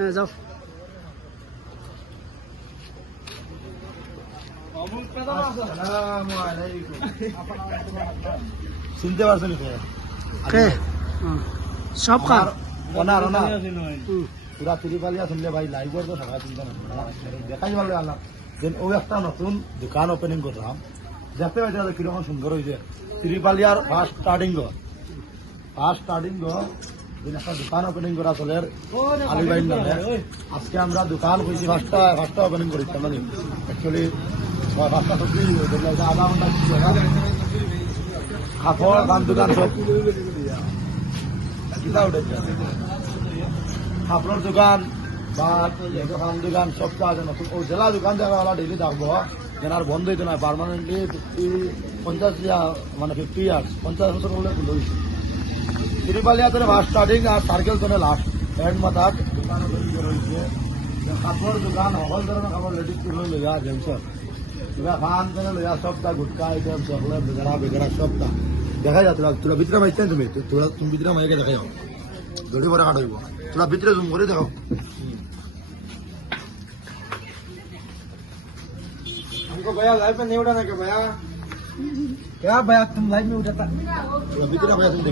হ্যাঁ যাও। শুনতে পারছেন কে সব কার ওনার হুম। পুরা তিরিপালিয়া শুনলে ভাই লাইভ করবো সবাই চিন্তা না দেখাই ভালো আল্লাহ দেন ও একটা নতুন দোকান ওপেনিং করলাম দেখতে পাইতে কিরকম সুন্দর হয়েছে তিরিপালিয়ার ফার্স্ট স্টার্টিং দিন একটা দোকান ওপেনিং করা চলে আলিবাইন নামে আজকে আমরা দোকান খুঁজছি ফার্স্টটা ওপেনিং করি মানে অ্যাকচুয়ালি ফার্স্টটা সত্যি আধা ঘন্টা কাপড় পান দোকান সব কিতা উঠেছে কাপড়ের দোকান বা পান দোকান সব আছে নতুন ও জেলা দোকান দেখা ডেইলি থাকবো যেনার বন্ধ হইতে না পারমানেন্টলি 50 ইয়ার্স 50 বছর হলে খুলে হয়েছে তিরিপালিয়া তোর ফার্স্ট স্টার্টিং আর সার্কেল তোর লাস্ট এন্ড মাথার দোকান রয়েছে কাপড় দোকান সকল ধরনের কাপড় লেডিস পুরো লইয়া জেন্টসর তোরা খান তোরা লইয়া সবটা গুটকা আইটেম চকলেট বেগেরা সবটা দেখা যায় তোরা ভিতরে মাইতেন তুমি ভিতরে মাইকে দেখা যাও দড়ি পরে কাটাইব তোরা ভিতরে জুম করে দেখো हमको भैया लाइव में नहीं उठाना क्या भैया क्या भैया तुम लाइव में उठाता ভিতরে ভাইয়া তুমি